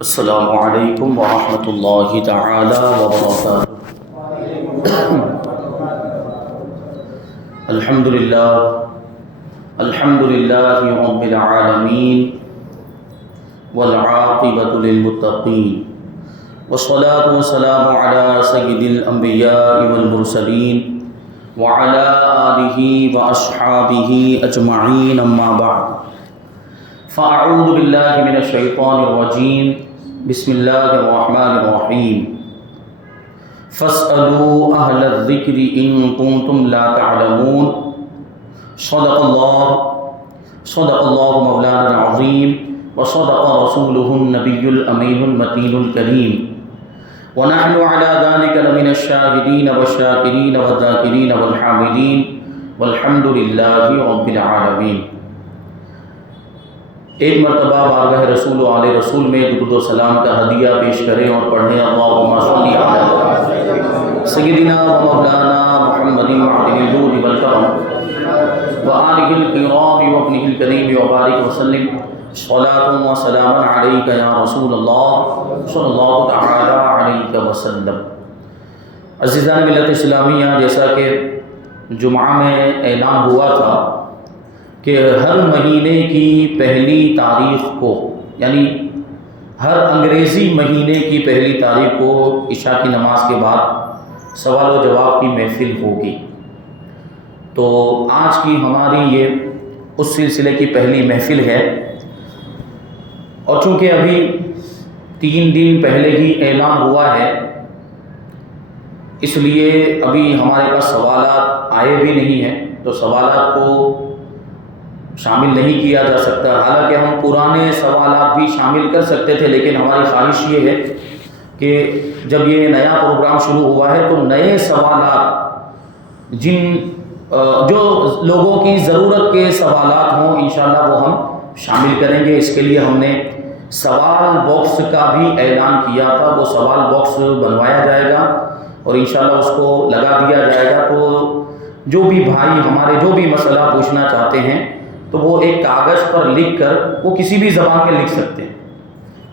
السلام علیکم ورحمۃ اللہ تعالی وبرکاتہ۔ الحمد للہ رب العالمین والعاقبۃ للمتقین والصلاة والسلام علی سید الانبیاء والمرسلین وعلی آلہ واصحابہ اجمعین، اما بعد فاعوذ باللہ من الشیطان الرجیم، بسم اللہ الرحمن الرحیم۔ فاسألوا اہل الذکر ان کنتم لا تعلمون۔ صدق اللہ مولانا العظیم وصدق رسولہ النبی الامین المتین الکریم، ونحن على ذلك لمن الشاہدین والشاکرین والذاکرین والحامدین، والحمد للہ رب العالمین۔ ایک مرتبہ بارگاہ رسول و آل رسول میں درود و سلام کا ہدیہ پیش کریں اور پڑھیں اللہم صلی علی سیدنا و مولانا محمد معدن الجود والکرم وآلہ الکرام وابنہ الکریم وبارک وسلم، صلاۃ و سلام علیک یا رسول اللہ صلی اللہ تعالی علیہ وسلم۔ عزیزان ملت اسلامیہ، جیسا کہ جمعہ میں اعلان ہوا تھا کہ ہر مہینے کی پہلی تاریخ کو، یعنی ہر انگریزی مہینے کی پہلی تاریخ کو عشاء کی نماز کے بعد سوال و جواب کی محفل ہوگی، تو آج کی ہماری یہ اس سلسلے کی پہلی محفل ہے۔ اور چونکہ ابھی 3 دن پہلے ہی اعلان ہوا ہے، اس لیے ابھی ہمارے پاس سوالات آئے بھی نہیں ہیں، تو سوالات کو شامل نہیں کیا جا سکتا۔ حالانکہ ہم پرانے سوالات بھی شامل کر سکتے تھے، لیکن ہماری خواہش یہ ہے کہ جب یہ نیا پروگرام شروع ہوا ہے تو نئے سوالات جو لوگوں کی ضرورت کے سوالات ہوں انشاءاللہ وہ ہم شامل کریں گے۔ اس کے لیے ہم نے سوال باکس کا بھی اعلان کیا تھا، وہ سوال باکس بنوایا جائے گا اور انشاءاللہ اس کو لگا دیا جائے گا، تو جو بھی بھائی ہمارے جو بھی مسئلہ پوچھنا چاہتے ہیں تو وہ ایک کاغذ پر لکھ کر، وہ کسی بھی زبان میں لکھ سکتے ہیں،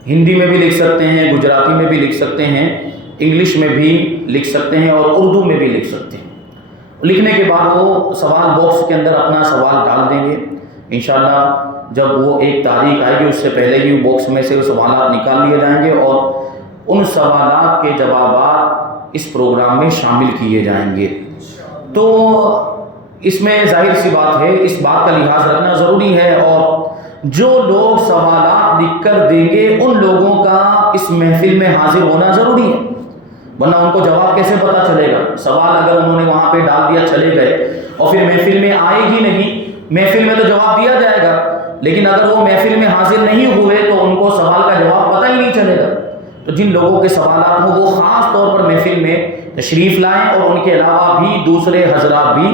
ہندی میں بھی لکھ سکتے ہیں، گجراتی میں بھی لکھ سکتے ہیں، انگلش میں بھی لکھ سکتے ہیں اور اردو میں بھی لکھ سکتے ہیں۔ لکھنے کے بعد وہ سوال باکس کے اندر اپنا سوال ڈال دیں گے، انشاءاللہ جب وہ ایک تاریخ آئے گی اس سے پہلے ہی باکس میں سے سوالات نکال لیے جائیں گے اور ان سوالات کے جوابات اس پروگرام میں شامل کیے جائیں گے۔ تو اس میں ظاہر سی بات ہے، اس بات کا لحاظ رکھنا ضروری ہے، اور جو لوگ سوالات لکھ کر دیں گے ان لوگوں کا اس محفل میں حاضر ہونا ضروری ہے، ورنہ ان کو جواب کیسے پتہ چلے گا؟ سوال اگر انہوں نے وہاں پہ ڈال دیا، چلے گئے اور پھر محفل میں آئے ہی نہیں، محفل میں تو جواب دیا جائے گا لیکن اگر وہ محفل میں حاضر نہیں ہوئے تو ان کو سوال کا جواب پتہ ہی نہیں چلے گا۔ تو جن لوگوں کے سوالات ہوں وہ خاص طور پر محفل میں تشریف لائیں، اور ان کے علاوہ بھی دوسرے حضرات بھی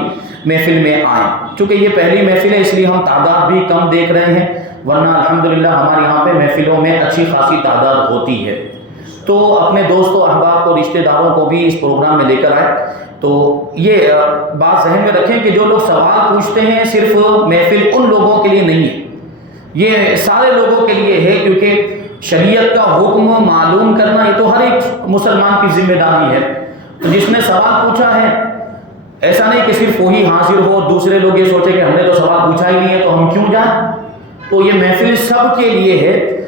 محفل میں آئیں۔ چونکہ یہ پہلی محفل ہے اس لیے ہم تعداد بھی کم دیکھ رہے ہیں، ورنہ الحمدللہ ہمارے یہاں پہ محفلوں میں اچھی خاصی تعداد ہوتی ہے۔ تو اپنے دوستوں، احباب کو، رشتہ داروں کو بھی اس پروگرام میں لے کر آئے۔ تو یہ بات ذہن میں رکھیں کہ جو لوگ سوال پوچھتے ہیں صرف محفل ان لوگوں کے لیے نہیں ہے، یہ سارے لوگوں کے لیے ہے، کیونکہ شریعت کا حکم معلوم کرنا یہ تو ہر ایک مسلمان کی ذمہ داری ہے۔ تو جس نے سوال پوچھا ہے، ایسا نہیں کہ صرف وہی حاضر ہو، دوسرے لوگ یہ سوچے کہ ہم نے تو سوال پوچھا ہی نہیں ہے تو ہم کیوں جائیں۔ تو یہ محفل سب کے لیے ہے۔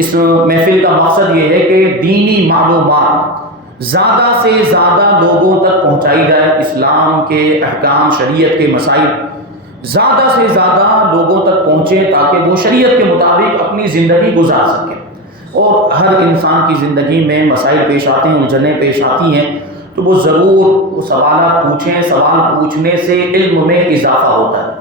اس محفل کا مقصد یہ ہے کہ دینی معلومات زیادہ سے زیادہ لوگوں تک پہنچائی جائے، اسلام کے احکام، شریعت کے مسائل زیادہ سے زیادہ لوگوں تک پہنچے تاکہ وہ شریعت کے مطابق اپنی زندگی گزار سکیں۔ اور ہر انسان کی زندگی میں مسائل پیش آتے ہیں، الجھنیں پیش آتی ہیں، تو وہ ضرور سوالات پوچھیں۔ سوال پوچھنے سے علم میں اضافہ ہوتا ہے،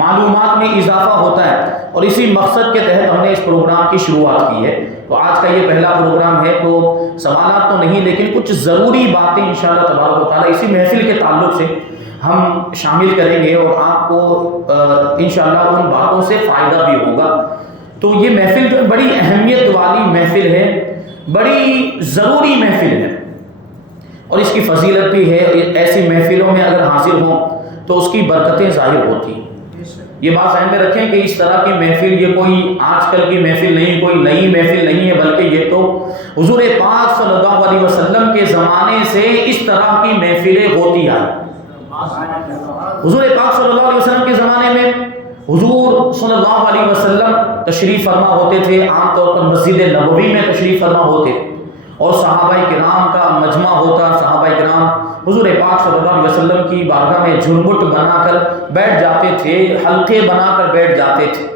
معلومات میں اضافہ ہوتا ہے، اور اسی مقصد کے تحت ہم نے اس پروگرام کی شروعات کی ہے۔ تو آج کا یہ پہلا پروگرام ہے، تو سوالات تو نہیں لیکن کچھ ضروری باتیں انشاءاللہ تبارک و تعالیٰ اسی محفل کے تعلق سے ہم شامل کریں گے، اور آپ کو انشاءاللہ ان باتوں سے فائدہ بھی ہوگا۔ تو یہ محفل جو بڑی اہمیت والی محفل ہے، بڑی ضروری محفل ہے، اور اس کی فضیلت بھی ہے۔ ایسی محفلوں میں اگر حاضر ہوں تو اس کی برکتیں ظاہر ہوتی ہیں۔ یہ بات ذہن میں رکھیں کہ اس طرح کی محفل یہ کوئی آج کل کی محفل نہیں، کوئی نئی محفل نہیں ہے، بلکہ یہ تو حضور پاک صلی اللہ علیہ وسلم کے زمانے سے اس طرح کی محفلیں ہوتی آئی۔ حضور پاک صلی اللہ علیہ وسلم کے زمانے میں حضور صلی اللہ علیہ وسلم تشریف فرما ہوتے تھے، عام طور پر مسجد نبوی میں تشریف فرما ہوتے، اور صحابہ کرام کا مجمع ہوتا۔ صحابہ کرام حضور پاک صلی اللہ علیہ وسلم کی بارگاہ میں جھنبٹ بنا کر بیٹھ جاتے تھے، حلقے بنا کر بیٹھ جاتے تھے،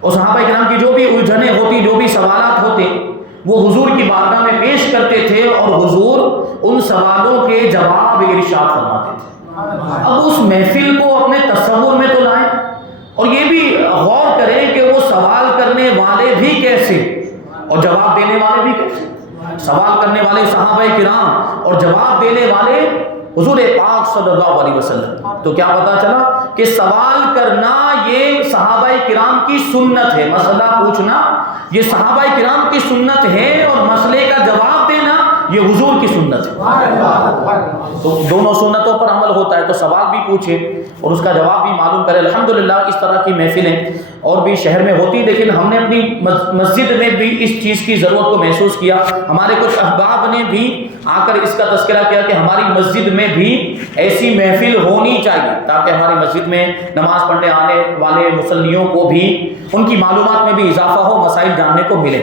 اور صحابہ کرام کی جو بھی الجھنیں ہوتی، جو بھی سوالات ہوتے، وہ حضور کی بارگاہ میں پیش کرتے تھے، اور حضور ان سوالوں کے جواب ارشاد فرماتے تھے۔ اب اس محفل کو اپنے تصور میں تو لائیں، اور یہ بھی غور کریں کہ وہ سوال کرنے والے بھی کیسے اور جواب دینے والے بھی کیسے۔ سوال کرنے والے صحابہ کرام اور جواب دینے والے حضور پاک صلی اللہ علیہ وسلم۔ تو کیا پتا چلا کہ سوال کرنا یہ صحابہ کرام کی سنت ہے، مسئلہ پوچھنا یہ صحابہ کرام کی سنت ہے، اور مسئلے کا جواب دینا یہ حضور کی سنت ہے۔ تو دونوں سنتوں پر عمل ہوتا ہے، تو سوال بھی پوچھے اور اس کا جواب بھی معلوم کرے۔ الحمدللہ اس طرح کی محفلیں اور بھی شہر میں ہوتی، لیکن ہم نے اپنی مسجد میں بھی اس چیز کی ضرورت کو محسوس کیا۔ ہمارے کچھ احباب نے بھی آ کر اس کا تذکرہ کیا کہ ہماری مسجد میں بھی ایسی محفل ہونی چاہیے، تاکہ ہماری مسجد میں نماز پڑھنے آنے والے مصلیوں کو بھی ان کی معلومات میں بھی اضافہ ہو، مسائل جاننے کو ملے۔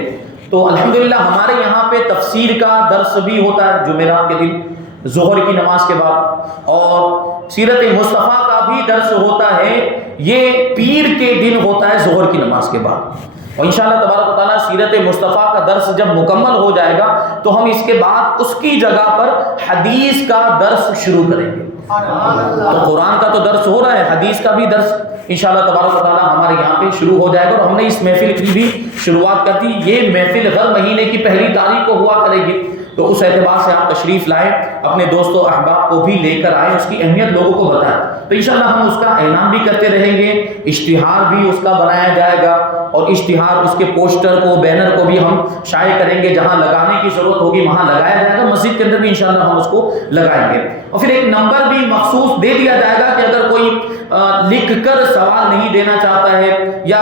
تو الحمدللہ ہمارے یہاں پہ تفسیر کا درس بھی ہوتا ہے جمعرات کے دن ظہر کی نماز کے بعد، اور سیرت مصطفیٰ کا بھی درس ہوتا ہے، یہ پیر کے دن ہوتا ہے ظہر کی نماز کے بعد۔ اور انشاءاللہ تبارک و تعالیٰ سیرت مصطفیٰ کا درس جب مکمل ہو جائے گا تو ہم اس کے بعد اس کی جگہ پر حدیث کا درس شروع کریں گے۔ تو قرآن کا تو درس ہو رہا ہے، حدیث کا بھی درس انشاءاللہ تبارک و تعالیٰ ہمارے یہاں پہ شروع ہو جائے گا، اور ہم نے اس محفل کی بھی شروعات کر دی۔ یہ محفل ہر مہینے کی پہلی تاریخ کو ہوا کرے گی، تو اس اعتبار سے آپ تشریف لائیں، اپنے دوست و احباب کو بھی لے کر آئیں، اس کی اہمیت لوگوں کو بتائیں۔ تو انشاءاللہ ہم اس کا اعلان بھی کرتے رہیں گے، اشتہار بھی اس کا بنایا جائے گا، اور اشتہار اس کے پوسٹر کو، بینر کو بھی ہم شائع کریں گے، جہاں لگانے کی ضرورت ہوگی وہاں لگایا جائے گا، مسجد کے اندر بھی انشاءاللہ ہم اس کو لگائیں گے۔ اور پھر ایک نمبر بھی مخصوص دے دیا جائے گا کہ اگر کوئی لکھ کر سوال نہیں دینا چاہتا ہے، یا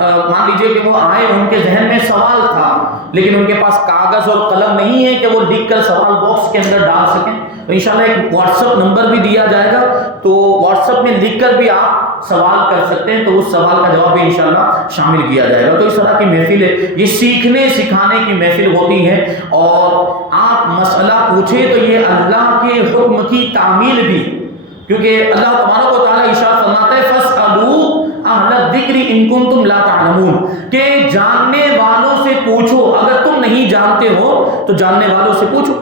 مان لیجئے کہ وہ آئے ان کے ذہن میں سوال تھا لیکن ان کے پاس کاغذ اور قلم نہیں ہے کہ وہ لکھ کر سوال باکس کے اندر ڈال سکیں، تو انشاءاللہ ایک واٹس ایپ نمبر بھی دیا جائے گا، تو واٹس ایپ میں لکھ کر بھی آپ سوال کر سکتے ہیں، تو اس سوال کا جواب بھی انشاءاللہ شامل کیا جائے گا۔ تو اس طرح کی محفل ہے، یہ سیکھنے سکھانے کی محفل ہوتی ہے، اور آپ مسئلہ پوچھیں تو یہ اللہ کے حکم کی تعمیل بھی، کیونکہ اللہ تبارک و تعالیٰ ارشاد فرماتا ہے فَاسْأَلُوا اہل الذکر ان کنتم لا تعلمون، کہ جاننے والوں سے پوچھو، اگر تم نہیں جانتے ہو تو جاننے والوں سے پوچھو۔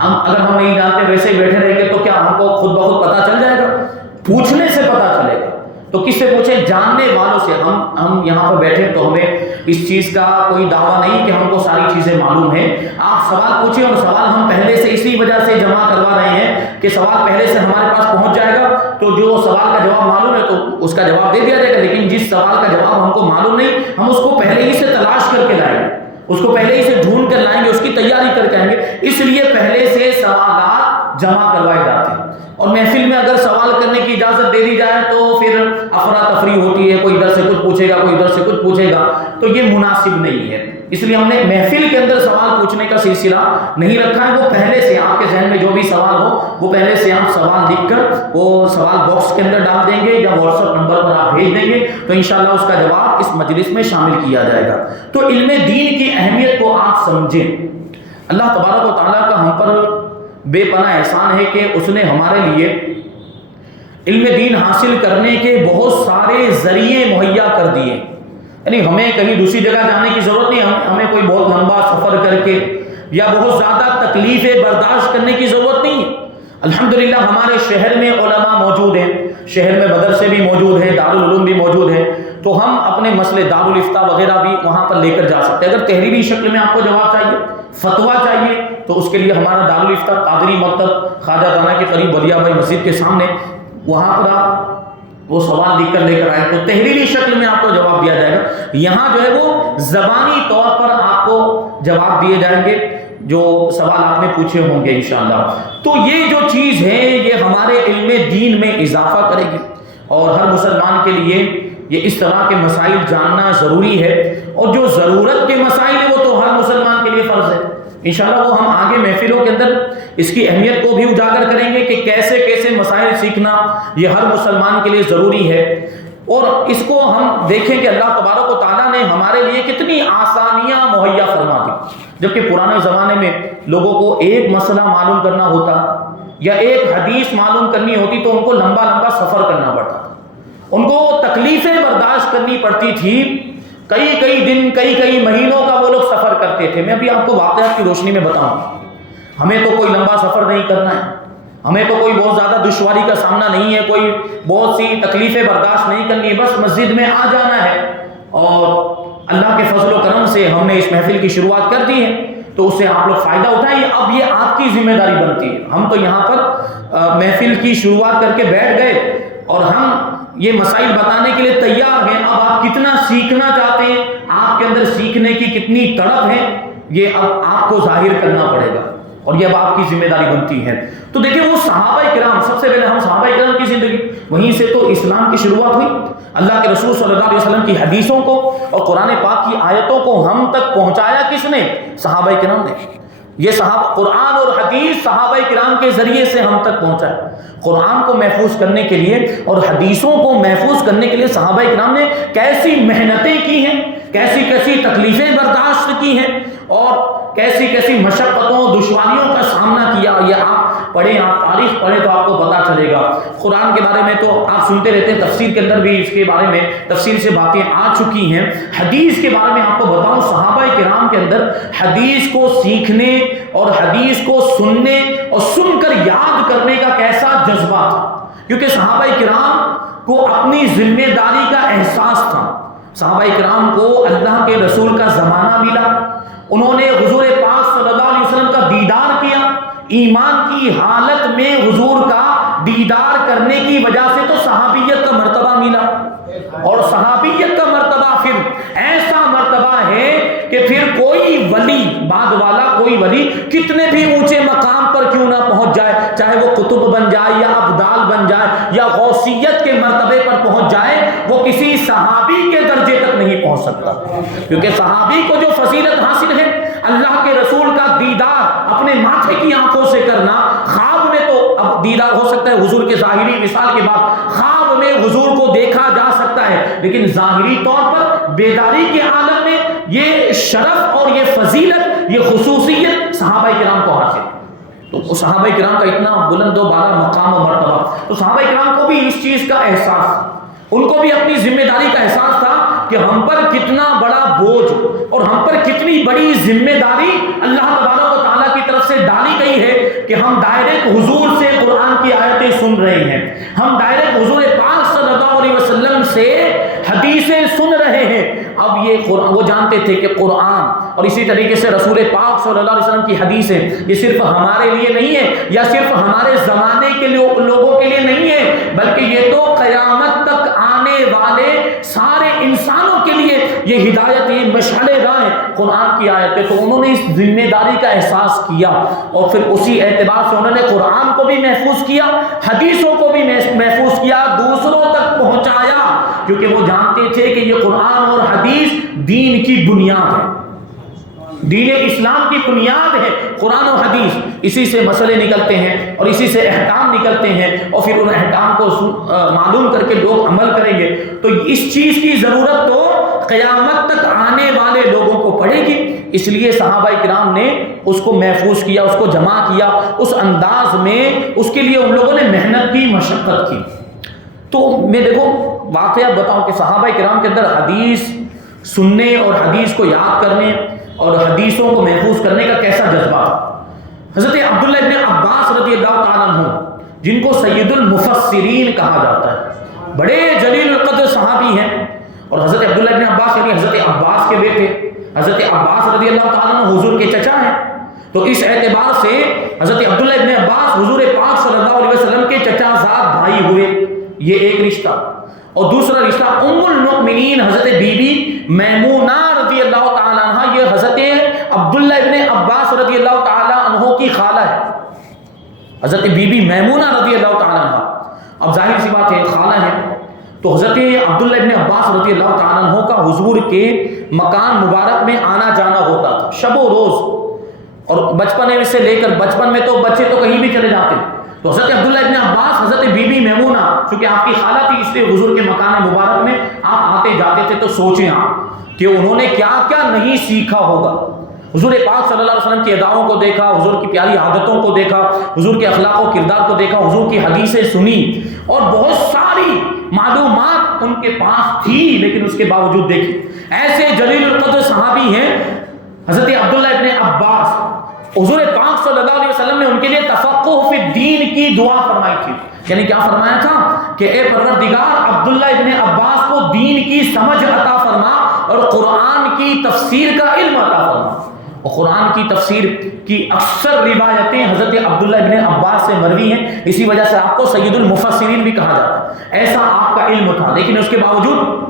اگر ہم نہیں جانتے ویسے ہی بیٹھے رہیں گے تو کیا ہم کو خود بخود پتہ چل جائے گا؟ پوچھنے سے پتہ چلے گا۔ تو کس سے پوچھیں؟ جاننے والوں سے۔ ہم یہاں پر بیٹھے تو ہمیں اس چیز کا کوئی دعویٰ نہیں کہ ہم کو ساری چیزیں معلوم ہیں، آپ سوال پوچھیں، اور سوال ہم پہلے سے اسی وجہ سے جمع کروا رہے ہیں کہ سوال پہلے سے ہمارے پاس پہنچ جائے گا، تو جو سوال کا جواب معلوم ہے تو اس کا جواب دے دیا جائے گا، لیکن جس سوال کا جواب ہم کو معلوم نہیں، ہم اس کو پہلے ہی سے تلاش کر کے لائیں گے، اس کو پہلے ہی سے ڈھونڈ کر لائیں گے، اس کی تیاری کر کے آئیں گے، اس لیے پہلے سے سوالات جمع کروائے جاتے ہیں۔ اور محفل میں اگر سوال کرنے کی اجازت دے دی جائے تو پھر افراتفری ہوتی ہے، کوئی ادھر سے کچھ پوچھے گا، کوئی ادھر سے کچھ پوچھے گا، تو یہ مناسب نہیں ہے، اس لیے ہم نے محفل کے اندر سوال پوچھنے کا سلسلہ نہیں رکھا ہے۔ وہ پہلے سے آپ کے ذہن میں جو بھی سوال ہو وہ پہلے سے آپ سوال لکھ کر وہ سوال باکس کے اندر ڈال دیں گے، یا واٹس ایپ نمبر پر آپ بھیج دیں گے، تو انشاءاللہ اس کا جواب اس مجلس میں شامل کیا جائے گا۔ تو علم دین کی اہمیت کو آپ سمجھیں۔ اللہ تبارک و تعالیٰ کا ہم پر بے پناہ احسان ہے کہ اس نے ہمارے لیے علم دین حاصل کرنے کے بہت سارے ذریعے مہیا کر دیے، یعنی ہمیں کہیں دوسری جگہ جانے کی ضرورت نہیں، ہمیں کوئی بہت لمبا سفر کر کے یا بہت زیادہ تکلیفیں برداشت کرنے کی ضرورت نہیں ہے۔ الحمدللہ ہمارے شہر میں علماء موجود ہیں، شہر میں مدرسے بھی موجود ہیں، دارالعلوم بھی موجود ہیں، تو ہم اپنے مسئلے دارالافتاء وغیرہ بھی وہاں پر لے کر جا سکتے ہیں۔ اگر تحریری شکل میں آپ کو جواب چاہیے، فتویٰ چاہیے، تو اس کے لیے ہمارا دارالافتاء قادری مکتب خواجہ دانا کے قریب ولی آبائی مسجد کے سامنے، وہاں پر آپ وہ سوال لکھ کر لے کر آئے تو تحریری شکل میں آپ کو جواب دیا جائے گا۔ یہاں جو ہے وہ زبانی طور پر آپ کو جواب دیے جائیں گے جو سوال آپ نے پوچھے ہوں گے انشاءاللہ۔ تو یہ جو چیز ہے یہ ہمارے علم دین میں اضافہ کرے گی، اور ہر مسلمان کے لیے یہ اس طرح کے مسائل جاننا ضروری ہے، اور جو ضرورت کے مسائل ہیں وہ تو ہر مسلمان کے لیے فرض ہے۔ انشاءاللہ وہ ہم آگے محفلوں کے اندر اس کی اہمیت کو بھی اجاگر کریں گے کہ کیسے کیسے مسائل سیکھنا یہ ہر مسلمان کے لیے ضروری ہے، اور اس کو ہم دیکھیں کہ اللہ تبارک و تعالیٰ نے ہمارے لیے کتنی آسانیاں مہیا فرما دی۔ جبکہ پرانے زمانے میں لوگوں کو ایک مسئلہ معلوم کرنا ہوتا یا ایک حدیث معلوم کرنی ہوتی تو ان کو لمبا لمبا سفر کرنا پڑتا تھا، ان کو تکلیفیں برداشت کرنی پڑتی تھی، کئی دن کئی مہینوں کا وہ لوگ سفر کرتے تھے۔ میں ابھی آپ کو واقعات کی روشنی میں بتاؤں، ہمیں تو کوئی لمبا سفر نہیں کرنا ہے، ہمیں تو کوئی بہت زیادہ دشواری کا سامنا نہیں ہے، کوئی بہت سی تکلیفیں برداشت نہیں کرنی ہے، بس مسجد میں آ جانا ہے، اور اللہ کے فضل و کرم سے ہم نے اس محفل کی شروعات کر دی ہے، تو اس سے آپ لوگ فائدہ اٹھائیں۔ اب یہ آپ کی ذمہ داری بنتی ہے، ہم تو یہاں پر محفل کی شروعات کر کے بیٹھ گئے اور ہم یہ مسائل بتانے کے لیے تیار ہیں، اب آپ کتنا سیکھنا چاہتے ہیں، آپ کے اندر سیکھنے کی کتنی تڑپ ہے، یہ اب آپ کو ظاہر کرنا پڑے گا، اور یہ اب آپ کی ذمہ داری بنتی ہے۔ تو دیکھیں وہ صحابہ کرام، سب سے پہلے ہم صحابہ کرام کی زندگی، وہیں سے تو اسلام کی شروعات ہوئی۔ اللہ کے رسول صلی اللہ علیہ وسلم کی حدیثوں کو اور قرآن پاک کی آیتوں کو ہم تک پہنچایا کس نے؟ صحابہ کرام نے۔ یہ قرآن اور حدیث صحابہ کرام کے ذریعے سے ہم تک پہنچا ہے۔ قرآن کو محفوظ کرنے کے لیے اور حدیثوں کو محفوظ کرنے کے لیے صحابہ کرام نے کیسی محنتیں کی ہیں، کیسی کیسی تکلیفیں برداشت کی ہیں، اور کیسی کیسی مشقتوں دشواریوں کا سامنا کیا۔ یہ آپ پڑھیں، آپ تاریخ پڑھیں تو آپ کو پتہ چلے گا۔ قرآن کے بارے میں تو آپ سنتے رہتے ہیں، تفسیر کے اندر بھی اس کے بارے میں تفصیل سے باتیں آ چکی ہیں۔ حدیث کے بارے میں آپ کو بتاؤں، صحابہ کرام کے اندر حدیث کو سیکھنے اور حدیث کو سننے اور سن کر یاد کرنے کا کیسا جذبہ تھا، کیونکہ صحابہ کرام کو اپنی ذمہ داری کا احساس تھا۔ صحابہ کرام کو اللہ کے رسول کا زمانہ ملا، انہوں نے حضور پاک صلی اللہ علیہ وسلم کا دیدار کیا، ایمان کی حالت میں حضور کا دیدار کرنے کی وجہ سے تو صحابیت کا مرتبہ ملا، اور صحابیت کا مرتبہ پھر ایسا مرتبہ ہے کہ پھر کوئی ولی، بعد والا کوئی ولی کتنے بھی اونچے مقام پر کیوں نہ پہنچ جائے، چاہے وہ قطب بن جائے یا ابدال بن جائے یا غوثیت کے مرتبے پر پہنچ جائے، وہ کسی صحابی کے درجے تک نہیں پہنچ سکتا، کیونکہ صحابی کو جو فضیلت حاصل ہے اللہ کے رسول کا دیدار اپنے ماتھے کی آنکھوں سے کرنا، خواب میں تو اب دیدار ہو سکتا ہے حضور کے ظاہری مثال کے بعد، خواب میں حضور کو دیکھا جا سکتا ہے، لیکن ظاہری طور پر بیداری کے عالم میں یہ شرف اور یہ فضیلت، یہ خصوصیت صحابہ کرام کو حاصل ہے۔ تو صحابہ کرام کا اتنا بلند و بالا مقام و مرتبہ، تو صحابہ کرام کو بھی اس چیز کا احساس تھا، ان کو بھی اپنی ذمہ داری کا احساس تھا کہ ہم پر کتنا بڑا بوجھ اور ہم پر کتنی بڑی ذمہ داری اللہ تبارک و تعالیٰ کی طرف سے ڈالی گئی ہے کہ ہم ڈائریکٹ حضور سے قرآن کی آیتیں سن رہے ہیں، ہم ڈائریکٹ حضور پاک صلی اللہ علیہ وسلم سے حدیثیں سن رہے ہیں۔ اب یہ وہ جانتے تھے کہ قرآن اور اسی طریقے سے رسول پاک صلی اللہ علیہ وسلم کی حدیثیں یہ صرف ہمارے لیے نہیں ہے یا صرف ہمارے زمانے کے لوگوں کے لیے نہیں ہے، بلکہ یہ تو قیامت تک آنے والے سارے انسانوں کے لیے یہ ہدایت، یہ مشعل راہ ہے قرآن کی آیتیں۔ تو انہوں نے اس ذمہ داری کا احساس کیا اور پھر اسی اعتبار سے انہوں نے قرآن کو بھی محفوظ کیا، حدیثوں کو بھی محفوظ کیا، دوسروں تک پہنچایا، کیونکہ وہ جانتے تھے کہ یہ قرآن اور حدیث دین کی بنیاد ہے، دین اسلام کی بنیاد ہے قرآن و حدیث، اسی سے مسئلے نکلتے ہیں اور اسی سے احکام نکلتے ہیں، اور پھر ان احکام کو معلوم کر کے لوگ عمل کریں گے۔ تو اس چیز کی ضرورت تو قیامت تک آنے والے لوگوں کو پڑے گی، اس لیے صحابہ کرام نے اس کو محفوظ کیا، اس کو جمع کیا اس انداز میں، اس کے لیے ان لوگوں نے محنت کی، مشقت کی۔ تو میں دیکھو واقعہ بتاؤں کہ صحابہ کرام کے اندر حدیث سننے اور حدیث کو یاد کرنے اور حدیثوں کو محفوظ کرنے کا کیسا جذبہ تھا۔ حضرت عبداللہ ابن عباس رضی اللہ تعالیٰ عنہ، جن کو سید المفسرین کہا جاتا ہے، بڑے جلیل القدر صحابی ہیں، اور حضرت عبداللہ ابن عباس یعنی حضرت عباس کے بیٹے، حضرت عباس رضی اللہ تعالیٰ عنہ حضور کے چچا ہیں، تو اس اعتبار سے حضرت عبداللہ ابن عباس حضور پاک صلی اللہ علیہ وسلم کے چچا زاد بھائی ہوئے، یہ ایک رشتہ، اور دوسرا رشتہ ام المؤمنین حضرت بی بی میمونہ رضی اللہ تعالیٰ عنہ، یہ حضرت عبداللہ ابن عباس رضی اللہ تعالیٰ عنہ کی خالہ ہے، حضرت بی بی میمونہ رضی اللہ تعالیٰ عنہ۔ اب ظاہر سی بات ہے خالہ ہے، تو حضرت عبداللہ ابن عباس رضی اللہ تعالیٰ عنہ کا حضور کے مکان مبارک میں آنا جانا ہوتا تھا شب و روز، اور بچپن سے لے کر بچپن میں تو بچے تو کہیں بھی چلے جاتے ہیں. تو حضرت عبداللہ ابن عباس، حضرت بی بی میمونہ، چونکہ آپ کی خالہ تھی اس لیے حضور کے مکان مبارک میں آپ آتے جاتے تھے، تو سوچیں آپ کہ انہوں نے کیا کیا نہیں سیکھا ہوگا. حضور پاک صلی اللہ علیہ وسلم کی اداؤں کو دیکھا، حضور کی پیاری عادتوں کو دیکھا، حضور کے اخلاق و کردار کو دیکھا، حضور کی حدیثیں سنی، اور بہت ساری معلومات ان کے پاس تھی. لیکن اس کے باوجود دیکھیں ایسے جلیل القدر صحابی ہیں حضرت عبداللہ ابن عباس، حضور پاک صلی اللہ علیہ وسلم نے ان کے لیے تفقہ فی الدین کی دعا فرمائی تھی. یعنی کیا فرمایا تھا کہ اے پروردگار عبداللہ ابن عباس کو دین کی سمجھ عطا فرما اور قرآن کی تفسیر کا علم عطا فرما. اور قرآن کی تفسیر کی اکثر روایتیں حضرت عبداللہ ابن عباس سے مروی ہیں، اسی وجہ سے آپ کو سید المفسرین بھی کہا جاتا ہے. ایسا آپ کا علم تھا. لیکن اس کے باوجود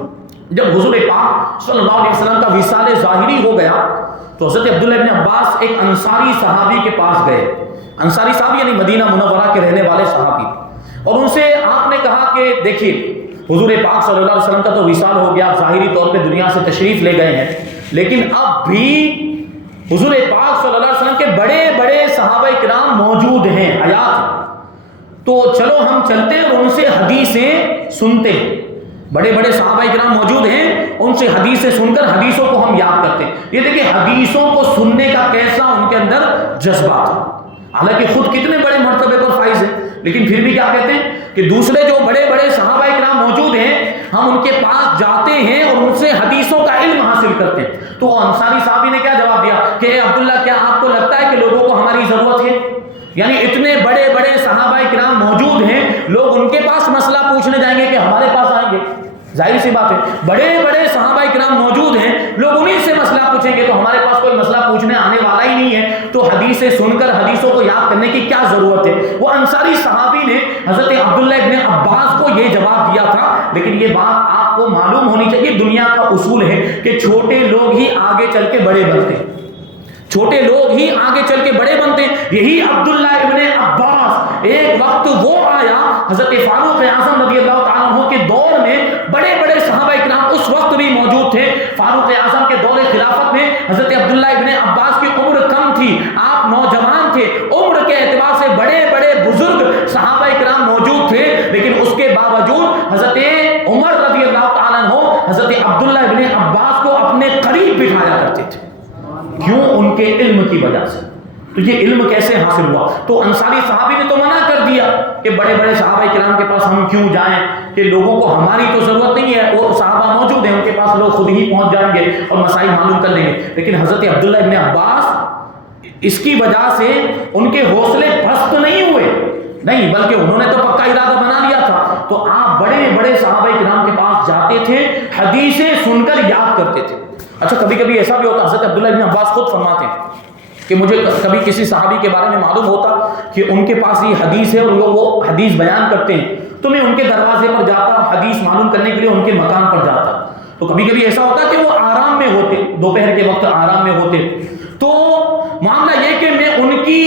جب حضور پاک صلی اللہ علیہ وسلم کا وصال ظاہری ہو گیا تو حضرت عبداللہ ابن عباس ایک انصاری صحابی کے پاس گئے. انصاری صحابی یعنی مدینہ منورہ کے رہنے والے صحابی. اور ان سے آپ نے کہا کہ دیکھیے حضور پاک صلی اللہ علیہ وسلم کا تو وصال ہو گیا، ظاہری طور پہ دنیا سے تشریف لے گئے ہیں، لیکن اب بھی حضور پاک صلی اللہ علیہ وسلم کے بڑے بڑے صحابہ کرام موجود ہیں، حیات ہیں، تو چلو ہم چلتے ہیں اور ان سے حدیثیں سنتے ہیں. بڑے بڑے صحابہ کرام موجود ہیں، ان سے حدیثیں سن کر حدیثوں کو ہم یاد کرتے ہیں. یہ دیکھیں حدیثوں کو سننے کا کیسا ان کے اندر جذبہ تھا. حالانکہ خود کتنے بڑے مرتبے پر فائز ہیں، لیکن پھر بھی کیا کہتے ہیں کہ دوسرے جو بڑے بڑے صحابہ کرام موجود ہیں ہم ان کے پاس جاتے ہیں اور ان سے حدیثوں کا علم حاصل کرتے ہیں. تو انصاری صحابی نے کیا جواب دیا کہ اے عبداللہ کیا آپ کو لگتا ہے کہ لوگوں کو ہماری ضرورت ہے؟ یعنی اتنے بڑے بڑے صحابہ کرام موجود ہیں، لوگ ان کے پاس مسئلہ پوچھنے جائیں گے کہ ہمارے پاس آئیں گے؟ ظاہر سی بات ہے، بڑے بڑے صحابہ کرام موجود ہیں، لوگ انہیں سے مسئلہ پوچھیں گے تو ہمارے پاس کوئی مسئلہ پوچھنے آنے والا ہی نہیں ہے، تو حدیثیں سن کر حدیثوں کو یاد کرنے کی کیا ضرورت ہے؟ وہ انصاری صحابی نے حضرت عبداللہ ابن عباس کو یہ جواب دیا تھا. لیکن یہ بات آپ کو معلوم ہونی چاہیے، دنیا کا اصول ہے کہ چھوٹے لوگ ہی آگے چل کے بڑے بنتے ہیں، چھوٹے لوگ ہی آگے چل کے بڑے بنتے ہیں. یہی عبداللہ ابن عباس ایک وقت وہ آیا حضرت فاروق اعظم رضی اللہ تعالیٰ عنہ کے دور میں، بڑے بڑے صحابہ کرام اس وقت بھی موجود تھے. فاروق اعظم کے دور خلافت میں حضرت عبداللہ ابن عباس کی عمر کم تھی، آپ نوجوان تھے، عمر کے اعتبار سے بڑے بڑے بزرگ صحابہ کرام موجود تھے، لیکن اس کے باوجود حضرت عمر رضی اللہ تعالیٰ عنہ حضرت عبداللہ ابن عباس کو اپنے قریب بٹھایا کرتے تھے. کیوں؟ ان کے علم کی وجہ سے. تو یہ علم کیسے حاصل ہوا؟ تو انصاری صحابی نے تو منع کر دیا کہ بڑے بڑے صحابہ کرام کے پاس ہم کیوں جائیں، کہ لوگوں کو ہماری تو ضرورت نہیں ہے، وہ صحابہ موجود ہیں، ان کے پاس لوگ خود ہی پہنچ جائیں گے اور مسائل معلوم کر لیں گے. لیکن حضرت عبداللہ ابن عباس اس کی وجہ سے ان کے حوصلے پست نہیں ہوئے، نہیں، بلکہ انہوں نے تو پکا ارادہ بنا لیا تھا. تو آپ بڑے بڑے صحابہ کرام کے پاس جاتے تھے، حدیثیں سن کر یاد کرتے تھے. اچھا کبھی کبھی ایسا بھی ہوتا، حضرت عبداللہ ابن عباس خود فرماتے ہیں کہ مجھے کبھی کسی صحابی کے بارے میں معلوم ہوتا کہ ان کے پاس یہ حدیث ہے اور وہ حدیث بیان کرتے ہیں، تو میں ان کے دروازے پر جاتا، حدیث معلوم کرنے کے لیے ان کے مکان پر جاتا. تو کبھی کبھی ایسا ہوتا کہ وہ آرام میں ہوتے، دوپہر کے وقت آرام میں ہوتے، تو معاملہ یہ کہ میں ان کی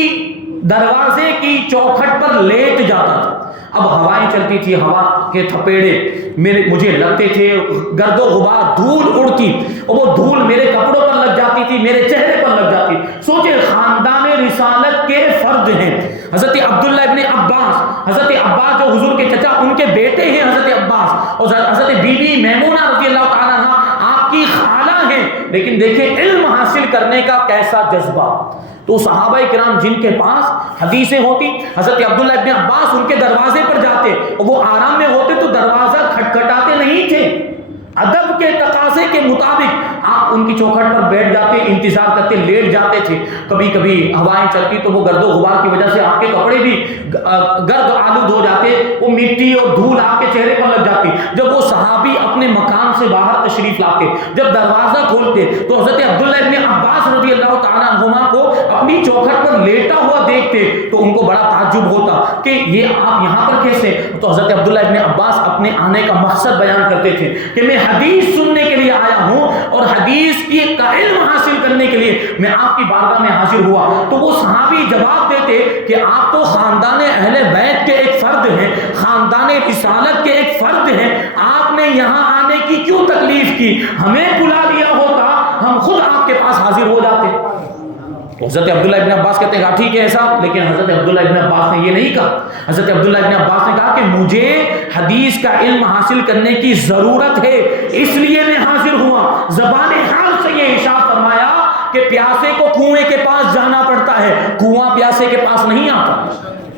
دروازے کی چوکھٹ پر لیٹ جاتا تھا. اب ہوائیں چلتی تھی، ہوا کے تھپیڑے مجھے لگتے تھے، گرد و غبار، دھول اڑتی، اور وہ دھول میرے کپڑوں پر لگ جاتی تھی، میرے چہرے پر لگ جاتی. سوچے خاندان رسالت کے فرد ہیں حضرت عبداللہ ابن عباس، حضرت عباس جو حضور کے چچا، ان کے بیٹے ہیں حضرت عباس، اور حضرت بی بی میمونہ رضی اللہ تعالیٰ عنہ آپ کی خالہ ہیں. لیکن دیکھیں علم حاصل کرنے کا کیسا جذبہ. تو صحابہ کرام جن کے پاس حدیثیں ہوتی، حضرت عبداللہ ابن عباس ان کے دروازے پر جاتے، اور وہ آرام میں ہوتے تو دروازہ کھٹکھٹاتے نہیں تھے، ادب کے تقاضے کے مطابق آپ ان کی چوکھٹ پر بیٹھ جاتے، انتظار کرتے، لیٹ جاتے تھے. کبھی کبھی ہوائیں چلتی تو وہ گرد و غبار کی وجہ سے آپ کے کپڑے بھی گرد آلود ہو جاتے، وہ مٹی اور دھول آپ کے چہرے پر لگ جاتی. جب وہ صحابی اپنے مکان سے باہر تشریف لاتے، جب دروازہ کھولتے تو حضرت عبداللہ ابن عباس رضی اللہ تعالیٰ عنہما کو اپنی چوکھٹ پر لیٹا ہوا دیکھتے تو ان کو بڑا تعجب ہوتا کہ یہ آپ یہاں پر کیسے؟ تو حضرت عبداللہ ابن عباس اپنے آنے کا مقصد بیان کرتے تھے کہ میں حدیث سننے کے لیے آیا ہوں اور حدیث کی کا علم حاصل کرنے کے لیے میں آپ کی بارگاہ میں حاضر ہوا. تو وہ صحابی جواب دیتے کہ آپ تو خاندان اہل بیت کے ایک فرد ہیں، خاندان رسالت کے ایک فرد ہیں، آپ نے یہاں آنے کی کیوں تکلیف کی؟ ہمیں بلا لیا ہوتا ہم خود آپ کے پاس حاضر ہو جاتے. تو حضرت عبداللہ ابن عباس کہتے ہیں کہا ٹھیک ہے ایسا، لیکن حضرت عبداللہ ابن عباس نے یہ نہیں کہا. حضرت عبداللہ ابن عباس نے کہا کہ مجھے حدیث کا علم حاصل کرنے کی ضرورت ہے، اس لیے میں حاضر ہوا. زبان حال سے یہ ارشاد فرمایا کہ پیاسے کو کنویں کے پاس جانا پڑتا ہے، کنواں پیاسے کے پاس نہیں آتا.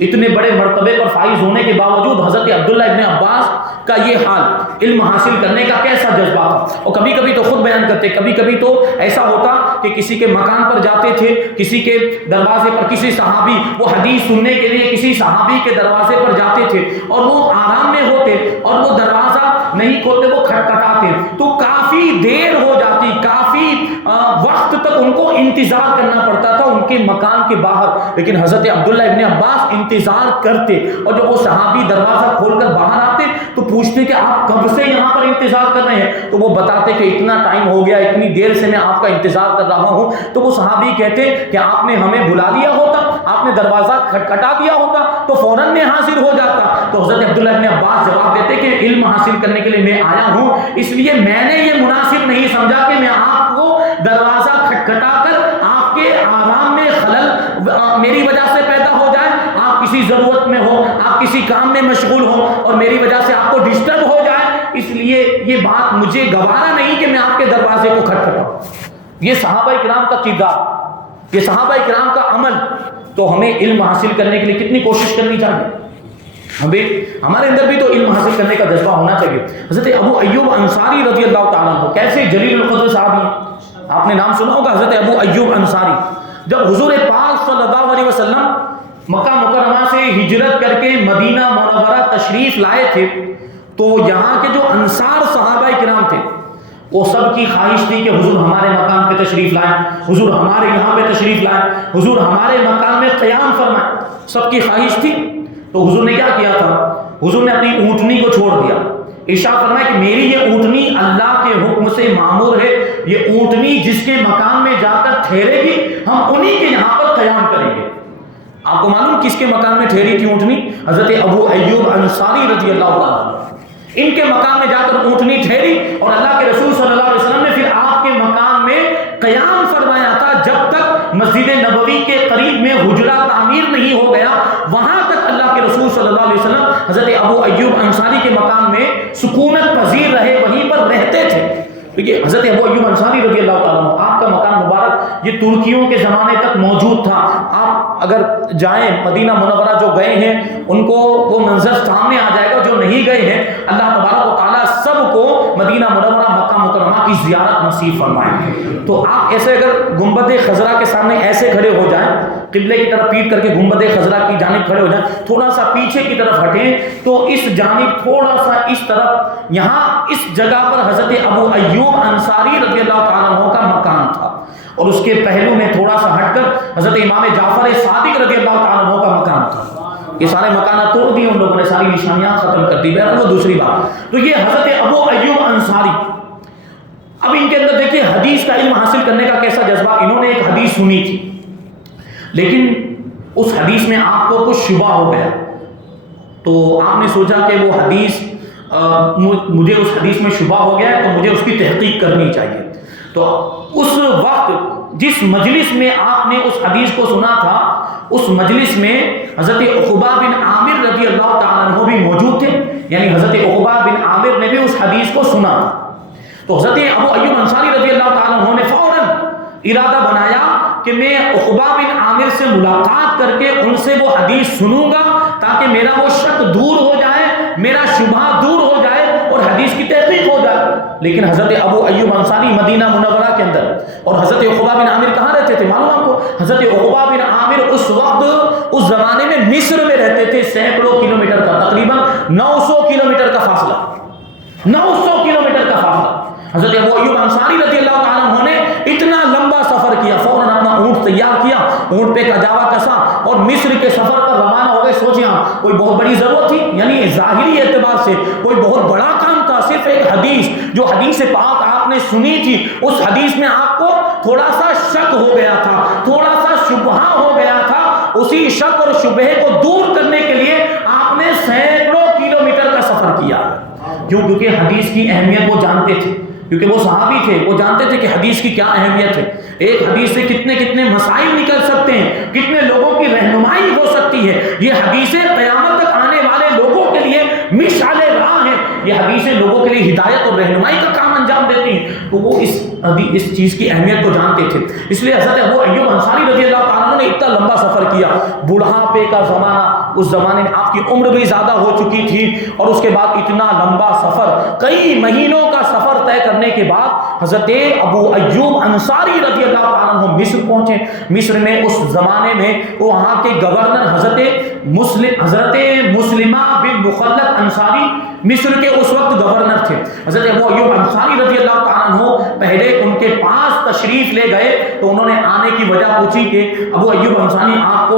اتنے بڑے مرتبے پر فائز ہونے کے باوجود حضرت عبداللہ ابن عباس کا یہ حال، علم حاصل کرنے کا کیسا جذبہ تھا. اور کبھی کبھی تو خود بیان کرتے، کبھی کبھی تو ایسا ہوتا کہ کسی کے مکان پر جاتے تھے، کسی کے دروازے پر، کسی صحابی وہ حدیث سننے کے لیے کسی صحابی کے دروازے پر جاتے تھے اور وہ آرام میں ہوتے اور وہ دروازہ نہیں کھولتے، وہ کھٹکھٹاتے تو کافی دیر ہو جاتی، کافی وقت تک ان کو انتظار کرنا پڑتا تھا ان کے مکان کے باہر. لیکن حضرت عبداللہ ابن عباس انتظار کرتے، اور جب وہ صحابی دروازہ کھول کر باہر آتے تو پوچھتے کہ آپ کب سے یہاں پر انتظار کر رہے ہیں؟ تو وہ بتاتے کہ اتنا ٹائم ہو گیا، اتنی دیر سے میں آپ کا انتظار کر رہا ہوں. تو وہ صحابی کہتے کہ آپ نے ہمیں بلا دیا ہوتا، آپ نے دروازہ کھٹکھٹا دیا ہوتا تو فوراً میں حاضر ہو جاتا. تو حضرت عبداللہ ابن عباس جواب دیتے کہ علم حاصل کرنے کے لیے میں آیا ہوں، اس لیے میں نے یہ مناسب نہیں سمجھا کہ میں آپ کو دروازہ کھٹکھٹا کر آپ کے آرام میں خلل میری وجہ سے پیدا ہو جائے، آپ کسی ضرورت میں ہو، آپ کسی کام میں مشغول ہو اور میری وجہ سے آپ کو ڈسٹرب ہو جائے، اس لیے یہ بات مجھے گوارا نہیں کہ میں آپ کے دروازے کو کھٹکھٹاؤں. یہ صحابہ کرام کا کردار، یہ صحابہ کرام کا عمل. تو ہمیں علم حاصل کرنے کے لیے کتنی کوشش کرنی چاہیے، ہمارے اندر بھی تو علم حاصل کرنے کا جذبہ ہونا چاہیے. حضرت ابو ایوب انصاری رضی اللہ تعالیٰ عنہ کیسے جلیل القدر صحابی ہیں، آپ نے نام سنا ہوگا حضرت ابو ایوب انصاری. جب حضور پاک صلی اللہ علیہ وسلم مکہ مکرمہ سے ہجرت کر کے مدینہ منورہ تشریف لائے تھے تو یہاں کے جو انصار صحابہ کرام تھے وہ سب کی خواہش تھی کہ حضور ہمارے مقام پہ تشریف لائیں، حضور ہمارے یہاں پہ تشریف لائیں، حضور ہمارے مقام میں قیام فرمائیں. سب کی خواہش تھی. تو حضور نے کیا کیا تھا، حضور نے اپنی اونٹنی کو چھوڑ دیا. ارشاد فرمایا کہ میری یہ اونٹنی اللہ کے حکم سے معمور ہے، یہ اونٹنی جس کے مکان میں جا کر ٹھہرے گی ہم انہی کے یہاں پر قیام کریں گے. آپ کو معلوم کس کے مکان میں ٹھہری تھی اونٹنی؟ حضرت ابو ایوب انصاری رضی اللہ عنہ. ان کے مکان میں جا کر اونٹنی ٹھہری اور اللہ کے رسول صلی اللہ علیہ وسلم نے پھر آپ کے مکان میں قیام فرمایا تھا جب تک مسجد نبوی کے قریب میں حجرہ تعمیر نہیں ہو گیا. وہاں تک اللہ کے رسول صلی اللہ علیہ وسلم حضرت ابو ایوب انصاری کے مکان میں سکونت پذیر رہے، وہیں پر رہتے تھے. دیکھیے حضرت ابو ایوب انصاری رضی اللہ تعالیٰ عنہ، آپ کا مکان مبارک یہ ترکیوں کے زمانے تک موجود تھا. آپ اگر جائیں مدینہ منورہ، جو گئے ہیں ان کو وہ منظر سامنے آ جائے گا، جو نہیں گئے ہیں اللہ تبارک و تعالیٰ سب کو مدینہ منورہ مکہ مکرمہ کی زیارت نصیب فرمائیں. تو آپ ایسے اگر گنبد خضرا کے سامنے ایسے کھڑے ہو جائیں، قبلے کی طرف پیٹ کر کے گنبد خضرا کی جانب کھڑے ہو جائیں، تھوڑا سا پیچھے کی طرف ہٹیں تو اس جانب تھوڑا سا اس طرف، یہاں اس جگہ پر حضرت ابو ایوب انصاری رضی اللہ تعالیٰ عنہ کا مکان تھا، اور اس کے پہلو میں تھوڑا سا ہٹ کر حضرت امام جعفر صادق رضی اللہ تعالیٰ عنہ کا مکان تھا. یہ سارے مکانات توڑ دیے ان لوگوں نے، ساری نشانیاں ختم کر دی. وہ دوسری بات. تو یہ حضرت ابو ایوب انصاری، اب ان کے اندر دیکھیے حدیث کا علم حاصل کرنے کا کیسا جذبہ. انہوں نے ایک حدیث سنی تھی لیکن اس حدیث میں آپ کو کچھ شبہ ہو گیا، تو آپ نے سوچا کہ وہ حدیث مجھے اس حدیث میں شبہ ہو گیا ہے تو مجھے اس کی تحقیق کرنی چاہیے. تو اس وقت جس مجلس میں آپ نے اس حدیث کو سنا تھا، اس مجلس میں حضرت عقبہ بن عامر رضی اللہ تعالیٰ عنہ بھی موجود تھے. یعنی حضرت عقبہ بن عامر نے بھی اس حدیث کو سنا. تو حضرت ابو ایوب انصاری رضی اللہ تعالیٰ عنہ نے فوراً ارادہ بنایا کہ میں عقبہ بن عامر سے ملاقات کر کے ان سے وہ حدیث سنوں گا تاکہ میرا وہ شک دور ہو جائے، میرا شبہ دور ہو جائے اور حدیث کی تحقیق ہو جائے. لیکن حضرت ابو ایوب انصاری مدینہ منورہ کے اندر، اور حضرت عقبہ بن عامر کہاں رہتے تھے معلوم آپ کو؟ حضرت عقبہ بن عامر اس وقت اس زمانے میں مصر میں رہتے تھے. سینکڑوں کلومیٹر کا، تقریباً 900 کلومیٹر کا فاصلہ، 900 کلومیٹر کا فاصلہ. حضرت ابو ایوب انصاری رضی اللہ تعالیٰ عنہ نے اتنا لمبا سفر کیا، فوراً اپنا اونٹ تیار کیا، اونٹ پہ کجاوا کسا اور مصر کے سفر پر روانہ ہو گئے. سوچیں آپ، کوئی بہت بڑی ضرورت تھی؟ یعنی ظاہری اعتبار سے کوئی بہت بڑا کام تھا؟ صرف ایک حدیث، جو حدیث پاک آپ نے سنی تھی، اس حدیث میں آپ کو تھوڑا سا شک ہو گیا تھا، تھوڑا سا شبہ ہو گیا تھا. اسی شک اور شبہ کو دور کرنے کے لیے آپ نے سینکڑوں کلومیٹر کا سفر کیا. کیوں؟ کیونکہ حدیث کی اہمیت وہ جانتے تھے، کیونکہ وہ صحابی تھے، وہ جانتے تھے کہ حدیث کی کیا اہمیت ہے. ایک حدیث سے کتنے کتنے مسائل نکل ہدایت اور رہنمائی کا کام انجام دیتی ہیں، تو وہ اس چیز کی اہمیت کو جانتے تھے۔ اس لیے حضرت ابو ایوب انصاری رضی اللہ تعالیٰ عنہ نے اتنا لمبا سفر کیا، بڑھاپے کا زمانہ، اس زمانے میں آپ کی عمر بھی زیادہ ہو چکی تھی، اور اس کے بعد اتنا لمبا سفر، کئی مہینوں کا سفر طے کرنے کے بعد حضرت ابو ایوب انصاری رضی اللہ تعالیٰ عنہ مصر پہنچے۔ مصر میں اس زمانے میں وہاں کے گورنر حضرت مسلمہ بن مخلد انصاری مصر کے اس وقت گورنر تھے۔ حضرت ابو ایوب انصاری رضی اللہ تعالیٰ عنہ پہلے ان کے پاس تشریف لے گئے تو انہوں نے آنے کی وجہ پوچھی کہ ابو ایوب انصاری آپ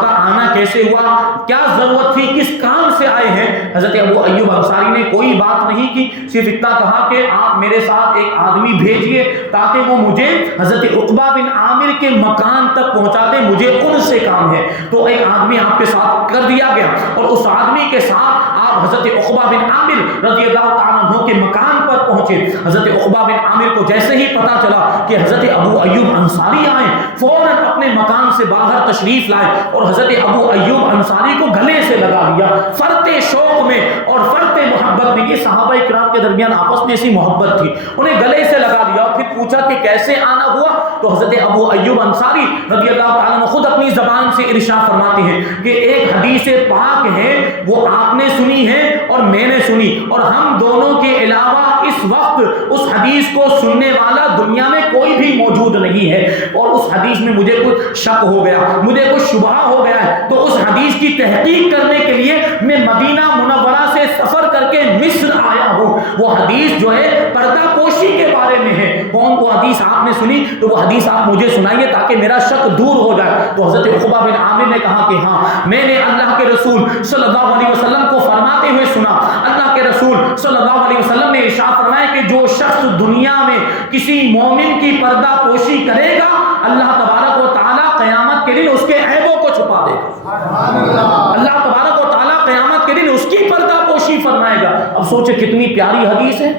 کا آنا کیسے ہوا، کیا ضرورت تھی، کس کام سے آئے ہیں؟ حضرت ابو ایوب انصاری نے کوئی بات نہیں کی، صرف اتنا کہا کہ آپ میرے ساتھ ایک آدمی بھیجیے تاکہ وہ مجھے حضرت عقبہ بن عامر کے مکان تک پہنچا دے، مجھے ان سے کام ہے۔ تو ایک آدمی آپ کے ساتھ کر دیا گیا، اور اس آدمی کے ساتھ آپ حضرت عقبہ بن عامر رضی اللہ تعالیٰ عنہ کے مکان پر پہنچے۔ حضرت عقبہ بن عامر کو جیسے ہی پتا چلا کہ حضرت ابو ایوب انصاری آئے، فوراً اپنے مکان سے باہر تشریف لائے اور حضرت ابو ایوب انصاری کو گلے سے لگا لیا، فرتے شوق میں اور فرتے محبت میں۔ یہ صحابہ کرام کے درمیان آپس میں ایسی محبت تھی، انہیں گلے سے لگا لیا اور پھر پوچھا کہ کیسے آنا ہوا؟ تو حضرت ابو ایوب انصاری رضی اللہ تعالیٰ عنہ خود اپنی زبان سے ارشاد فرماتے ہیں کہ ایک حدیث پاک ہے، وہ آپ نے سنی ہے اور میں نے سنی، اور ہم دونوں کے علاوہ اس وقت اس حدیث کو سننے والا دنیا میں کوئی بھی موجود نہیں ہے، اور اس حدیث میں مجھے کچھ شک ہو گیا، مجھے کچھ شبہ ہو گیا ہے، تو اس حدیث کی تحقیق کرنے کے لیے میں مدینہ منورہ سے سفر کر کے مصر آیا ہوں۔ وہ حدیث جو ہے پردہ پوشی کے بارے میں ہے، کون وہ حدیث آپ نے سنی؟ تو وہ حدیث آپ مجھے سنائیے تاکہ میرا شک دور ہو جائے۔ تو حضرت عقبہ بن عامر نے کہا کہ ہاں، میں نے اللہ کے رسول صلی اللہ علیہ وسلم کو فرماتے ہوئے سنا، اللہ کے رسول صلی اللہ علیہ وسلم نے ارشاد فرمایا کہ جو شخص دنیا میں کسی مومن کی پردہ پوشی کرے گا، اللہ تبارک و تعالیٰ قیامت کے دن اس کے عیبوں کو چھپا دے گا۔ اللہ تبارک و تعالیٰ قیامت کے دن اس کی پردہ پوشی فرمائے گا۔ اب سوچے کتنی پیاری حدیث ہے،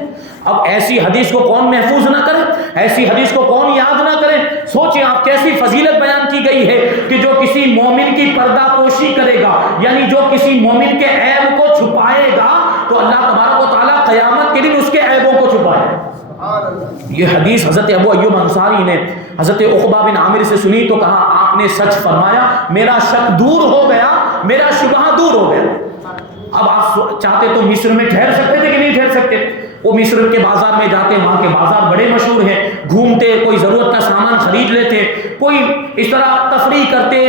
اب ایسی حدیث کو کون محفوظ نہ کرے، ایسی حدیث کو کون یاد نہ کرے؟ سوچیں آپ کیسی فضیلت بیان کی گئی ہے کہ جو کسی مومن کی پردہ پوشی کرے گا، یعنی جو کسی مومن کے عیب کو چھپائے گا تو اللہ تبارک و تعالیٰ قیامت کے دن اس کے عیبوں کو چھپائے گا۔ یہ حدیث حضرت ابو ایوب انصاری نے حضرت عقبہ بن عامر سے سنی تو کہا آپ نے سچ فرمایا، میرا شک دور ہو گیا، میرا شبہ دور ہو گیا۔ اب آپ چاہتے تو مصر میں ٹھہر سکتے تھے کہ نہیں ٹھہر سکتے؟ وہ مصر کے بازار میں جاتے، وہاں کے بازار بڑے مشہور ہیں، گھومتے، کوئی ضرورت کا سامان خرید لیتے، کوئی اس طرح تفریح کرتے۔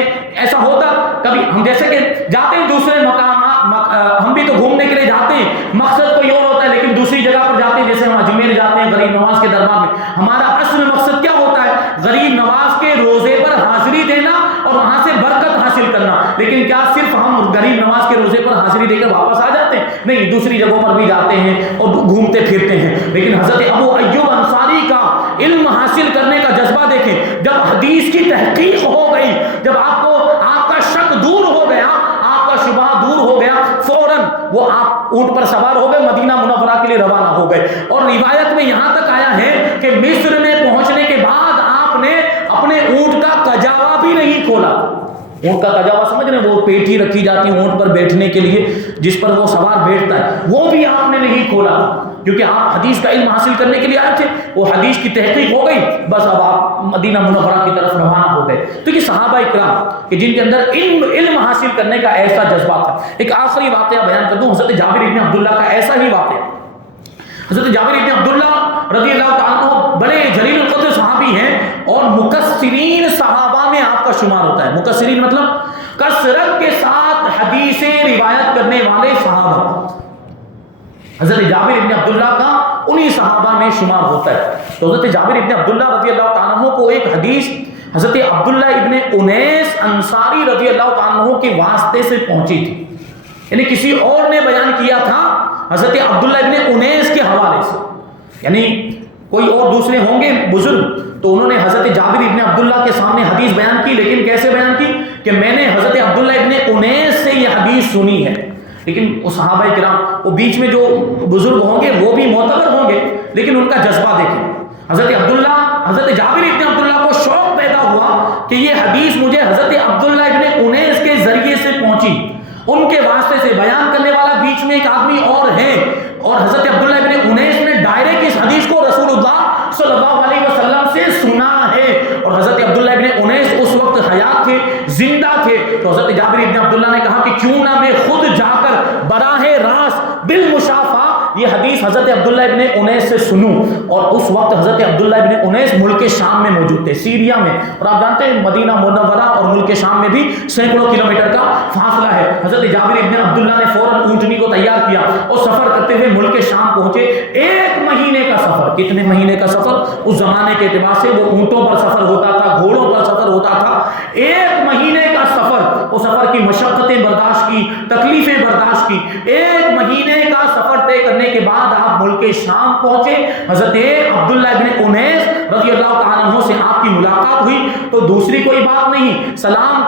ایسا ہوتا کبھی ہم جیسے کہ جاتے ہیں دوسرے مقامات، ہم بھی تو گھومنے کے لیے جاتے ہیں، مقصد کوئی اور ہوتا ہے لیکن دوسری جگہ پر جاتے ہیں، جیسے ہم اجمیر جاتے ہیں غریب نواز کے دربار میں، ہمارا اصل مقصد کیا ہوتا ہے؟ غریب نواز کے روزے پر حاضری دینا اور وہاں سے برکت حاصل کرنا۔ لیکن کیا صرف ہم غریب نواز کے روزے پر حاضری دے کر واپس آ جاتے ہیں؟ نہیں، دوسری جگہوں پر بھی جاتے ہیں اور گھومتے پھرتے ہیں۔ لیکن حضرت ابو ایوب انصاری کا علم حاصل کرنے کا جذبہ دیکھیں، جب حدیث کی تحقیق ہو گئی، جب آپ کا شک دور ہو گیا، آپ کا شبہ دور ہو گیا، فوراً وہ آپ اونٹ پر سوار ہو گئے، مدینہ منورہ کے لیے روانہ ہو گئے۔ اور روایت میں یہاں تک آیا ہے کہ مصر میں پہنچنے کے بعد آپ نے اپنے اونٹ کا کجاوا بھی نہیں کھولا۔ اونٹ کا کجاوا سمجھ رہے ہیں؟ وہ پیٹھی رکھی جاتی ہے اونٹ پر بیٹھنے کے لیے جس پر وہ سوار بیٹھتا ہے، وہ بھی آپ نے نہیں کھولا، کیونکہ آپ حدیث کا علم حاصل کرنے کے لیے آئے تھے۔ وہ حدیث کی تحقیق ہو گئی، بس اب آپ مدینہ منورہ کی طرف روانہ ہو گئے۔ تو یہ صحابہ اکرام کہ جن کے اندر علم حاصل کرنے کا ایسا جذبہ تھا۔ ایک آخری واقعہ بیان کر دوں، حضرت جابر ابن عبداللہ کا ایسا ہی واقعہ۔ حضرت جابر ابن عبداللہ رضی اللہ تعالیٰ عنہ بڑے جلیل القدر صحابی ہیں اور مکثرین صحابہ میں آپ کا شمار ہوتا ہے۔ مکثرین مطلب کثرت کے ساتھ حدیثیں روایت کرنے والے صحابہ۔ حضرت جابر ابن عبداللہ کا انہی صحابہ میں شمار ہوتا ہے۔ تو حضرت جابر ابن عبداللہ رضی اللہ تعالیٰ عنہ کو ایک حدیث حضرت عبداللہ ابن انیس انصاری رضی اللہ تعالیٰ عنہ کے واسطے سے پہنچی تھی، یعنی کسی اور نے بیان کیا تھا حضرت عبداللہ ابن انیس کے حوالے سے، یعنی کوئی اور دوسرے ہوں گے بزرگ تو انہوں نے حضرت جابر ابن عبداللہ کے سامنے حدیث بیان کی، لیکن کیسے بیان کی کہ میں نے حضرت عبداللہ ابن انیس سے یہ حدیث سنی ہے۔ لیکن وہ صحابہ کرام، وہ بیچ میں جو بزرگ ہوں گے وہ بھی معتبر ہوں گے، لیکن ان کا جذبہ دیکھیں۔ حضرت جابر ابن عبداللہ کو شوق پیدا ہوا کہ یہ حدیث مجھے حضرت عبداللہ ابن انیس کے ذریعے سے پہنچی، ان کے واسطے سے بیان کرنے والا بیچ میں ایک آدمی اور ہے، اور حضرت عبداللہ ابن انیس نے ڈائریکٹ اس حدیث کو رسول اللہ صلی اللہ علیہ وسلم سے سنا ہے، اور حضرت عبداللہ ابن انیس اس وقت حیات تھے، زندہ تھے، تو حضرت جابر ابن عبداللہ نے کہا کہ کیوں نہ میں خود جا کر براہ راست بالمشافہ یہ حدیث حضرت عبداللہ ابن انیس سے سنوں۔ اور اس وقت حضرت عبداللہ ابن انیس ملک شام میں موجود تھے، سیریا میں، اور آپ جانتے ہیں مدینہ منورہ اور ملک شام میں بھی سینکڑوں کلومیٹر کا فاصلہ ہے۔ حضرت جابر ابن عبداللہ نے فوراً اونٹنی کو تیار کیا اور سفر کرتے ہوئے ملک شام پہنچے۔ 1 مہینے کا سفر، کتنے مہینے کا سفر؟ اس زمانے کے اعتبار سے وہ اونٹوں پر سفر ہوتا تھا، گھوڑوں پر سفر ہوتا تھا، 1 مہینے کا سفر، وہ سفر کی مشقتیں برداشت کی، تکلیفیں برداشت کی، 1 مہینے کا سفر طے کرنے کے بعد آپ ملک شام پہنچے۔ حضرت عبداللہ ابن انیس رضی اللہ تعالیٰ عنہ سے آپ کی ملاقات ہوئی تو دوسری کوئی بات نہیں، سلام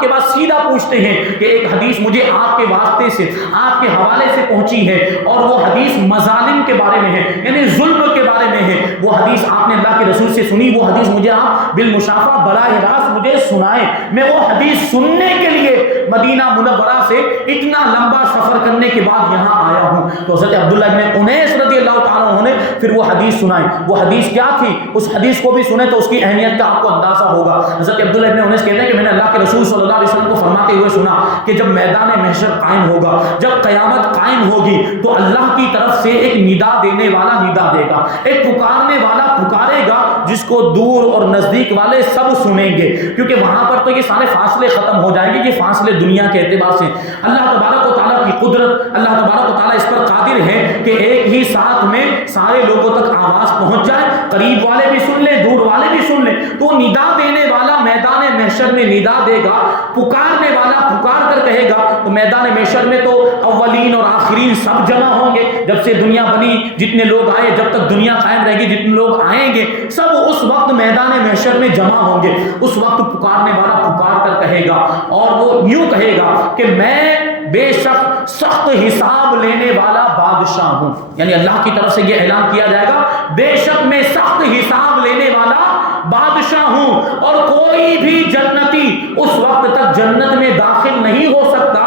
کے بعد سیدھا پوچھتے ہیں کہ ایک حدیث مجھے آپ کے واسطے سے، آپ کے حوالے سے پہنچی ہے، اور وہ حدیث مظالم کے بارے میں ہے، یعنی ظلم کے بارے میں ہے۔ وہ حدیث آپ نے اللہ کے رسول سے سنی، وہ حدیث مجھے آپ بالمشافہ براہ راست مجھے سنائیں، میں وہ حدیث سننے کے لیے مدینہ منورہ سے اتنا لمبا سفر کرنے کے بعد یہاں آیا ہوں۔ تو حضرت عبداللہ ابن انیس رضی اللہ تعالیٰ عنہ نے پھر وہ حدیث سنائی۔ وہ حدیث کیا تھی؟ اس حدیث کو بھی سنیں تو اس کی اہمیت کا آپ کو اندازہ ہوگا۔ حضرت عبداللہ ابن انیس کہتے ہیں کہ میں نے اللہ کے رسول صلی اللہ علیہ وسلم کو فرماتے ہوئے سنا کہ جب میدان محشر قائم ہوگا، جب قیامت قائم ہوگی، تو اللہ کی طرف سے ایک ندا دینے والا ندا دے گا، ایک پکارنے والا پکارے گا جس کو دور اور نزدیک والے سب سنیں گے، کیونکہ وہاں پر تو یہ سارے فاصلے ختم ہو جائیں گے، یہ فاصلے دنیا کے اعتبار سے۔ اللہ تبارک و تعالیٰ کی قدرت، اللہ تبارک و تعالیٰ اس پر قادر ہے کہ ایک ہی ساتھ میں سارے لوگوں تک آواز پہنچ جائے، قریب والے بھی سن لیں، دور والے بھی سن لیں۔ تو ندا دینے والا میدان محشر میں ندا دے گا، پکارنے والا پکار کر کہے گا، تو میدان محشر میں تو اولین اور آخرین سب جمع ہوں گے، جب سے دنیا بنی جتنے لوگ آئے، جب تک دنیا قائم رہے گی جتنے لوگ آئیں گے سب اس وقت میدان محشر میں جمع ہوں گے۔ اس وقت پکارنے والا پکار کر کہے گا، اور وہ یوں کہے گا کہ میں بے شک سخت حساب لینے والا بادشاہ ہوں، یعنی اللہ کی طرف سے یہ اعلان کیا جائے گا بے شک میں سخت حساب لینے والا بادشاہ ہوں، اور کوئی بھی جنتی اس وقت تک جنت میں داخل نہیں ہو سکتا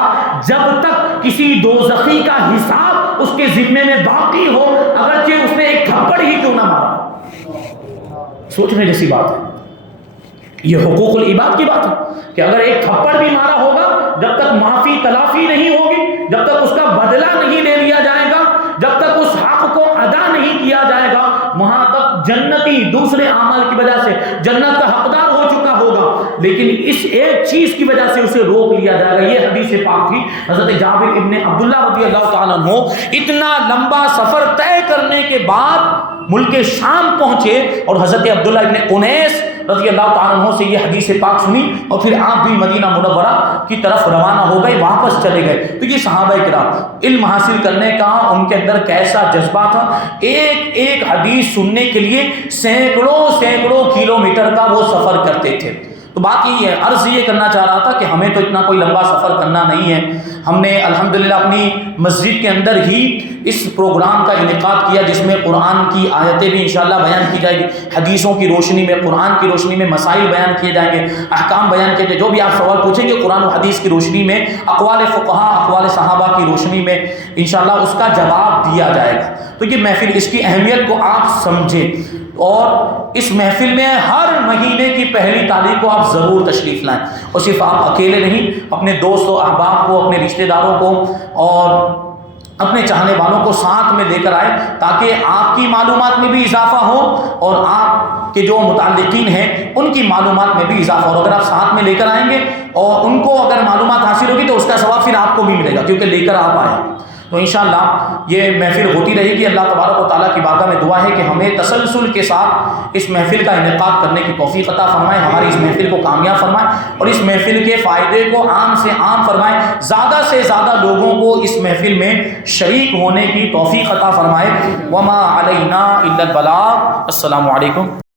جب تک کسی دوزخی کا حساب اس کے ذمے میں باقی ہو، اگرچہ اس نے ایک تھپڑ ہی کیوں نہ مارا۔ سوچنے جیسی بات ہے، یہ حقوق العباد کی بات ہے کہ اگر ایک تھپڑ بھی مارا ہوگا، جب تک معافی تلافی نہیں ہوگی، جب تک اس کا بدلہ نہیں لے لیا جائے گا، جب تک اس حق کو ادا نہیں کیا جائے گا، وہاں تک جنتی دوسرے اعمال کی وجہ سے جنت کا حقدار ہو چکا ہوگا، لیکن اس ایک چیز کی وجہ سے اسے روک لیا جائے گا۔ یہ حدیث پاک تھی۔ حضرت جابر ابن عبداللہ رضی اللہ تعالیٰ عنہ اتنا لمبا سفر طے کرنے کے بعد ملک شام پہنچے، اور حضرت عبداللہ ابن انیس رضی اللہ تعالیٰ عنہ سے یہ حدیث پاک سنی، اور پھر آپ بھی مدینہ منورہ کی طرف روانہ ہو گئے، واپس چلے گئے۔ تو یہ صحابہ کرام علم حاصل کرنے کا ان کے اندر کیسا جذبہ تھا، ایک ایک حدیث سننے کے لیے سینکڑوں کلومیٹر کا وہ سفر کرتے تھے۔ تو بات یہی ہے، عرض یہ کرنا چاہ رہا تھا کہ ہمیں تو اتنا کوئی لمبا سفر کرنا نہیں ہے۔ ہم نے الحمدللہ اپنی مسجد کے اندر ہی اس پروگرام کا انعقاد کیا، جس میں قرآن کی آیتیں بھی انشاءاللہ بیان کی جائے گی، حدیثوں کی روشنی میں، قرآن کی روشنی میں مسائل بیان کیے جائیں گے، احکام بیان کیے جائیں گے، جو بھی آپ سوال پوچھیں گے قرآن و حدیث کی روشنی میں، اقوال فقہا، اقوال صحابہ کی روشنی میں انشاءاللہ اس کا جواب دیا جائے گا۔ تو یہ محفل، اس کی اہمیت کو آپ سمجھیں، اور اس محفل میں ہر مہینے کی پہلی تاریخ کو آپ ضرور تشریف لائیں، اور صرف آپ اکیلے نہیں، اپنے دوست و احباب کو، اپنے رشتہ داروں کو اور اپنے چاہنے والوں کو ساتھ میں لے کر آئے، تاکہ آپ کی معلومات میں بھی اضافہ ہو اور آپ کے جو متعلقین ہیں ان کی معلومات میں بھی اضافہ ہو۔ اور اگر آپ ساتھ میں لے کر آئیں گے اور ان کو اگر معلومات حاصل ہوگی تو اس کا ثواب پھر آپ کو بھی ملے گا، کیونکہ لے کر آپ آئے۔ تو انشاءاللہ یہ محفل ہوتی رہے گی۔ اللہ تبارک و تعالیٰ کی بارگاہ میں دعا ہے کہ ہمیں تسلسل کے ساتھ اس محفل کا انعقاد کرنے کی توفیق عطا فرمائے، ہماری اس محفل کو کامیاب فرمائے، اور اس محفل کے فائدے کو عام سے عام فرمائے، زیادہ سے زیادہ لوگوں کو اس محفل میں شریک ہونے کی توفیق عطا فرمائے۔ وما علینا الا البلاغ۔ السلام علیکم۔